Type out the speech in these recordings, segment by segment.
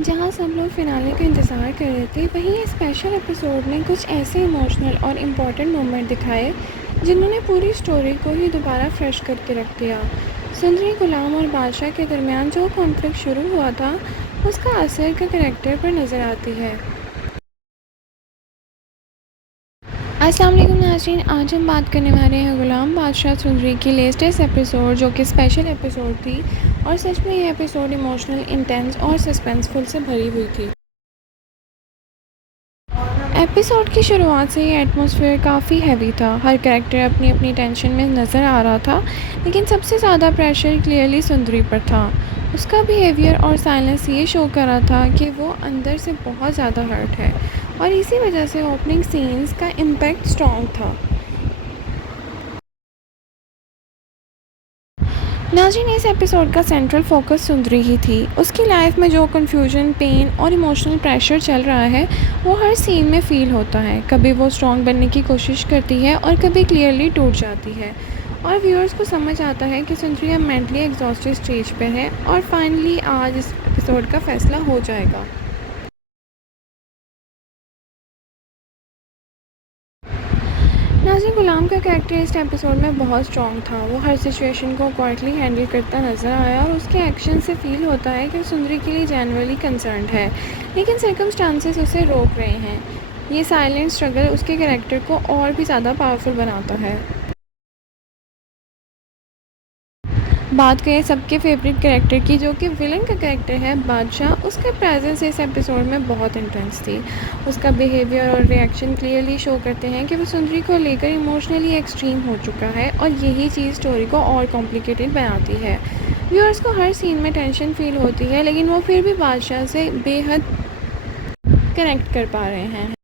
जहाँ सब लोग फ़िनाले का इंतज़ार कर रहे थे, वहीं ये स्पेशल एपिसोड ने कुछ ऐसे इमोशनल और इम्पोर्टेंट मोमेंट दिखाए जिन्होंने पूरी स्टोरी को ही दोबारा फ्रेश करके रख दिया। सुंदरी, गुलाम और बादशाह के दरमियान जो कॉन्फ्लिक्ट शुरू हुआ था, उसका असर का करैक्टर पर नज़र आती है। अस्सलाम वालेकुम नाज़रीन, आज हम बात करने वाले हैं गुलाम बादशाह सुंदरी की लेटेस्ट एपिसोड, जो कि स्पेशल एपिसोड थी। और सच में ये एपिसोड इमोशनल, इंटेंस और सस्पेंसफुल से भरी हुई थी। एपिसोड की शुरुआत से ये एटमॉस्फेयर काफ़ी हैवी था। हर कैरेक्टर अपनी अपनी टेंशन में नज़र आ रहा था, लेकिन सबसे ज़्यादा प्रेशर क्लियरली सुंदरी पर था। उसका बिहेवियर और साइलेंस ये शो कर रहा था कि वो अंदर से बहुत ज़्यादा हर्ट है, और इसी वजह से ओपनिंग सीन्स का इम्पैक्ट स्ट्रॉन्ग था। नाज़रीन, इस एपिसोड का सेंट्रल फोकस सुंदरी ही थी। उसकी लाइफ में जो कन्फ्यूजन, पेन और इमोशनल प्रेशर चल रहा है, वो हर सीन में फ़ील होता है। कभी वो स्ट्रॉन्ग बनने की कोशिश करती है और कभी क्लियरली टूट जाती है, और व्यूअर्स को समझ आता है कि सुंदरी अब मेंटली एग्जॉस्टेड स्टेज पे है। और फाइनली आज इस एपिसोड का फैसला हो जाएगा। नाज़रीन, गुलाम का कैरेक्टर इस एपिसोड में बहुत स्ट्रॉन्ग था। वो हर सिचुएशन को क्वाइटली हैंडल करता नज़र आया, और उसके एक्शन से फील होता है कि सुंदरी के लिए जेन्युइनली कंसर्न्ड है, लेकिन सर्कमस्टांसेस उसे रोक रहे हैं। ये साइलेंट स्ट्रगल उसके कैरेक्टर को और भी ज़्यादा पावरफुल बनाता है। बात करें सबके फेवरेट कैरेक्टर की, जो कि विलन का कैरेक्टर है बादशाह, उसका प्रेजेंस इस एपिसोड में बहुत इंटेंस थी। उसका बिहेवियर और रिएक्शन क्लियरली शो करते हैं कि वो सुंदरी को लेकर इमोशनली एक्सट्रीम हो चुका है, और यही चीज़ स्टोरी को और कॉम्प्लिकेटेड बनाती है। व्यूअर्स को हर सीन में टेंशन फील होती है, लेकिन वो फिर भी बादशाह से बेहद कनेक्ट कर पा रहे हैं।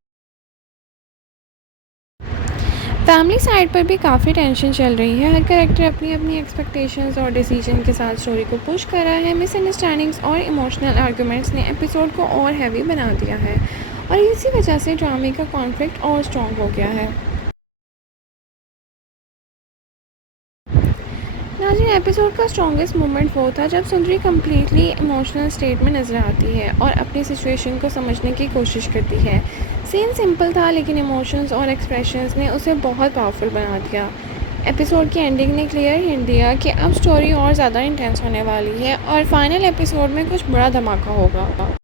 फैमिली साइड पर भी काफ़ी टेंशन चल रही है। हर कैरेक्टर अपनी अपनी एक्सपेक्टेशंस और डिसीजन के साथ स्टोरी को पुश कर रहा है। मिसअंडरस्टैंडिंग्स और इमोशनल आर्गुमेंट्स ने एपिसोड को और हैवी बना दिया है, और इसी वजह से ड्रामे का कॉन्फ्लिक्ट और स्ट्रॉन्ग हो गया है। नाज़रीन, एपिसोड का स्ट्रॉन्गेस्ट मोमेंट वो था जब सुंदरी कम्प्लीटली इमोशनल स्टेट में नज़र आती है और अपनी सिचुएशन को समझने की कोशिश करती है। सीन सिंपल था, लेकिन इमोशंस और एक्सप्रेशंस ने उसे बहुत पावरफुल बना दिया। एपिसोड की एंडिंग ने क्लियर हिंट दिया कि अब स्टोरी और ज़्यादा इंटेंस होने वाली है, और फाइनल एपिसोड में कुछ बड़ा धमाका होगा।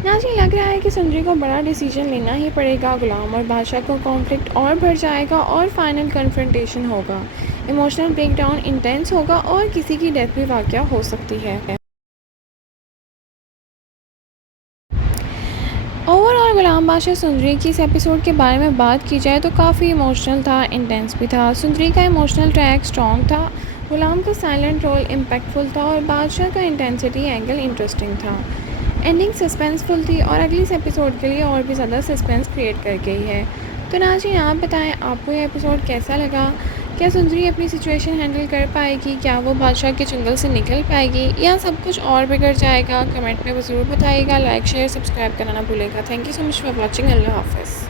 नाज़रीन, लग रहा है कि सुंदरी को बड़ा डिसीजन लेना ही पड़ेगा। गुलाम और बादशाह का कॉन्फ्लिक्ट और बढ़ जाएगा, और फाइनल कन्फ्रंटेशन होगा। इमोशनल ब्रेकडाउन इंटेंस होगा, और किसी की डेथ भी वाक़या हो सकती है। ओवरऑल गुलाम बादशाह सुंदरी की इस एपिसोड के बारे में बात की जाए तो काफ़ी इमोशनल था, इंटेंस भी था। सुंदरी का इमोशनल ट्रैक स्ट्रॉन्ग था, गुलाम का साइलेंट रोल इम्पैक्टफुल था, और बादशाह का इंटेंसिटी एंगल इंटरेस्टिंग था। एंडिंग सस्पेंसफुल थी, और अगली इस एपिसोड के लिए और भी ज़्यादा सस्पेंस क्रिएट कर गई है। तो नाज़रीन, आप बताएं आपको ये एपिसोड कैसा लगा? क्या सुंदरी अपनी सिचुएशन हैंडल कर पाएगी? क्या वो बादशाह के चंगल से निकल पाएगी, या सब कुछ और बिगड़ जाएगा? कमेंट में वो ज़रूर बताइएगा। लाइक, शेयर, सब्सक्राइब करना ना भूलेगा। Thank you so much for watching. अल्लाह हाफ़िज़।